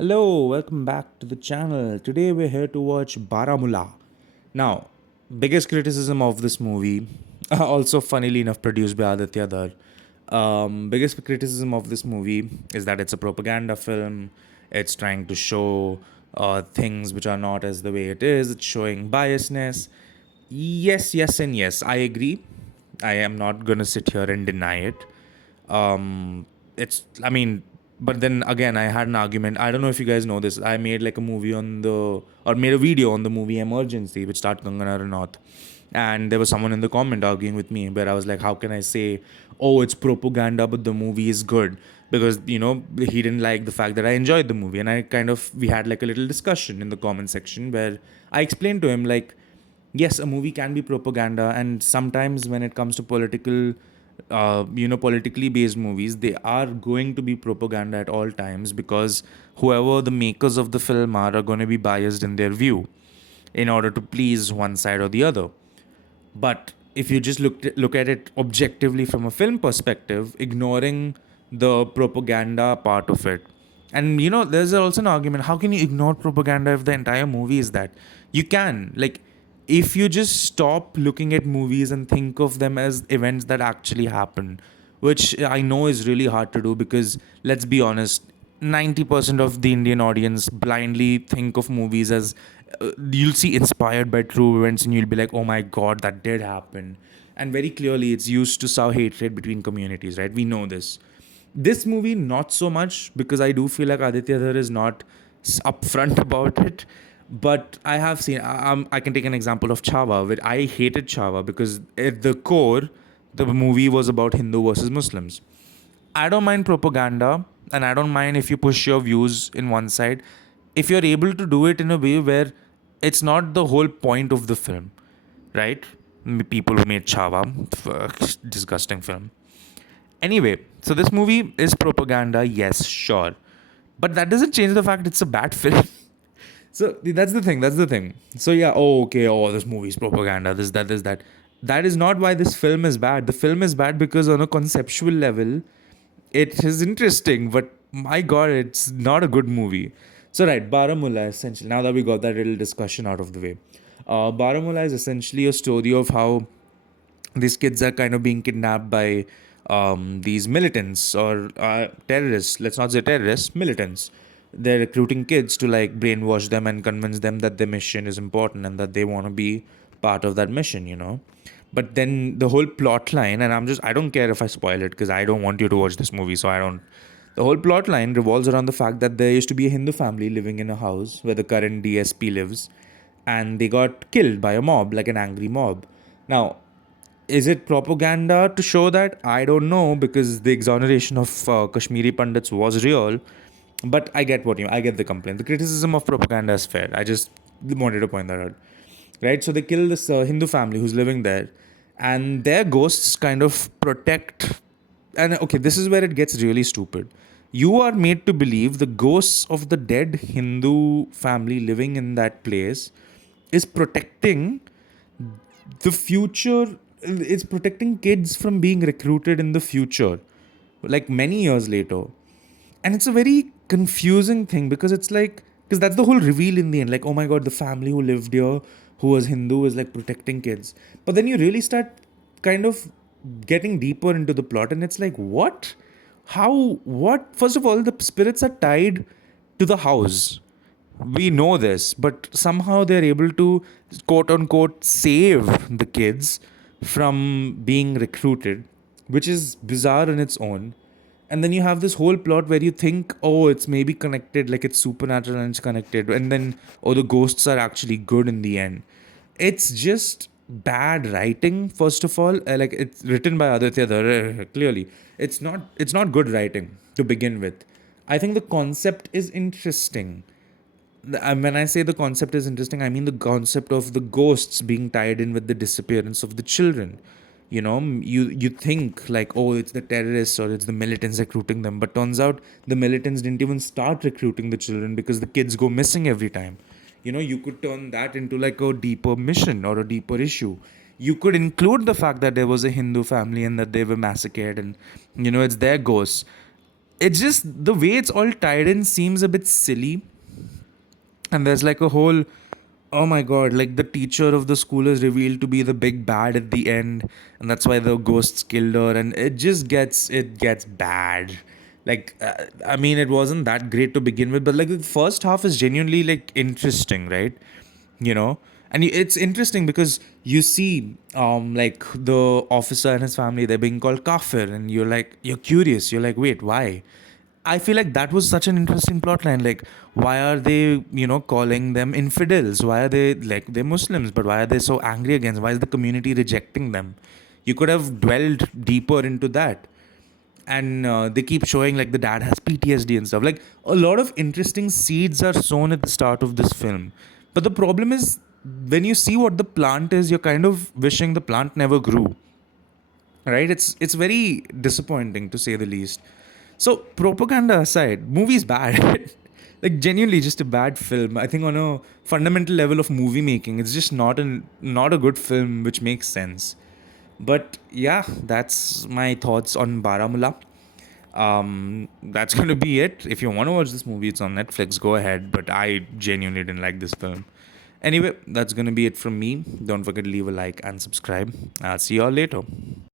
Hello, welcome back to the channel. Today we're here to watch Baramulla. Now, biggest criticism of this movie, also funnily enough produced by Aditya Dhar. Biggest criticism of this movie is that it's a propaganda film. It's trying to show things which are not as the way it is. It's showing biasness. Yes, yes, and yes. I agree. I am not gonna sit here and deny it. I mean, but then again, I had an argument. I don't know if you guys know this. I made like a movie or made a video on the movie Emergency, which starred Kangana Ranaut. And there was someone in the comment arguing with me where I was like, how can I say, oh, it's propaganda, but the movie is good? Because, he didn't like the fact that I enjoyed the movie. And we had like a little discussion in the comment section where I explained to him, like, yes, a movie can be propaganda, and sometimes when it comes to politically based movies, they are going to be propaganda at all times because whoever the makers of the film are going to be biased in their view in order to please one side or the other. But if you just look at it objectively from a film perspective, ignoring the propaganda part of it, and there's also an argument: how can you ignore propaganda if the entire movie is that? You can, like, if you just stop looking at movies and think of them as events that actually happen, which I know is really hard to do because let's be honest, 90% of the Indian audience blindly think of movies as you'll see inspired by true events and you'll be like, oh my god, that did happen. And very clearly, it's used to sow hatred between communities, right? We know this. This movie, not so much because I do feel like Aditya Dhar is not upfront about it. But I have seen, I can take an example of Chava, where I hated Chava because at the core, the movie was about Hindu versus Muslims. I don't mind propaganda and I don't mind if you push your views in one side. If you're able to do it in a way where it's not the whole point of the film, right? People who made Chava, disgusting film. Anyway, so this movie is propaganda, yes, sure. But that doesn't change the fact it's a bad film. So that's the thing. That's the thing. So yeah, oh okay, oh this movie is propaganda. This that this that. That is not why this film is bad. The film is bad because on a conceptual level, it is interesting. But my god, it's not a good movie. So right, Baramulla essentially. Now that we got that little discussion out of the way, Baramulla is essentially a story of how these kids are kind of being kidnapped by these militants or terrorists. Let's not say terrorists, militants. They're recruiting kids to like brainwash them and convince them that their mission is important and that they want to be part of that mission. But then the whole plot line, and I don't care if I spoil it because I don't want you to watch this movie, so I don't. The whole plot line revolves around the fact that there used to be a Hindu family living in a house where the current DSP lives, and they got killed by a mob, like an angry mob. Now, is it propaganda to show that? I don't know because the exoneration of Kashmiri Pandits was real. But I get I get the complaint. The criticism of propaganda is fair. I just wanted to point that out. Right? So they kill this Hindu family who's living there, and their ghosts kind of protect. And okay, this is where it gets really stupid. You are made to believe the ghosts of the dead Hindu family living in that place is protecting the future. It's protecting kids from being recruited in the future, like many years later. And it's a very confusing thing because it's like, because that's the whole reveal in the end, like, oh my god, the family who lived here who was Hindu is like protecting kids. But then you really start kind of getting deeper into the plot and it's like, what, how, what? First of all, the spirits are tied to the house. We know this, but somehow they're able to quote unquote save the kids from being recruited, which is bizarre in its own. And then you have this whole plot where you think, oh, it's maybe connected, like it's supernatural and it's connected, and then, oh, the ghosts are actually good in the end. It's just bad writing, first of all. Like, it's written by Aditya Dhar, clearly. It's not good writing to begin with. I think the concept is interesting. When I say the concept is interesting, I mean the concept of the ghosts being tied in with the disappearance of the children. You think like, oh, it's the terrorists or it's the militants recruiting them, but turns out the militants didn't even start recruiting the children because the kids go missing every time. You could turn that into like a deeper mission or a deeper issue. You could include the fact that there was a Hindu family and that they were massacred, and it's their ghosts. it's just the way it's all tied in seems a bit silly. And there's like a whole, oh my god, like the teacher of the school is revealed to be the big bad at the end, and that's why the ghosts killed her, and it gets bad. Like I mean, it wasn't that great to begin with, but like the first half is genuinely like interesting, right? you know and it's interesting because you see like the officer and his family, they're being called kafir, and you're curious, you're like, wait, why? I feel like that was such an interesting plot line. Like, why are they, calling them infidels? Why are they like they're Muslims, but why are they so angry against? Why is the community rejecting them? You could have dwelled deeper into that. And they keep showing like the dad has PTSD and stuff. Like a lot of interesting seeds are sown at the start of this film. But the problem is when you see what the plant is, you're kind of wishing the plant never grew, right? It's very disappointing to say the least. So propaganda aside, movie's bad. Like genuinely just a bad film. I think on a fundamental level of movie making, it's just not a good film which makes sense. But yeah, that's my thoughts on Baramulla. That's gonna be it. If you want to watch this movie, it's on Netflix. Go ahead. But I genuinely didn't like this film. Anyway, that's gonna be it from me. Don't forget to leave a like and subscribe. I'll see you all later.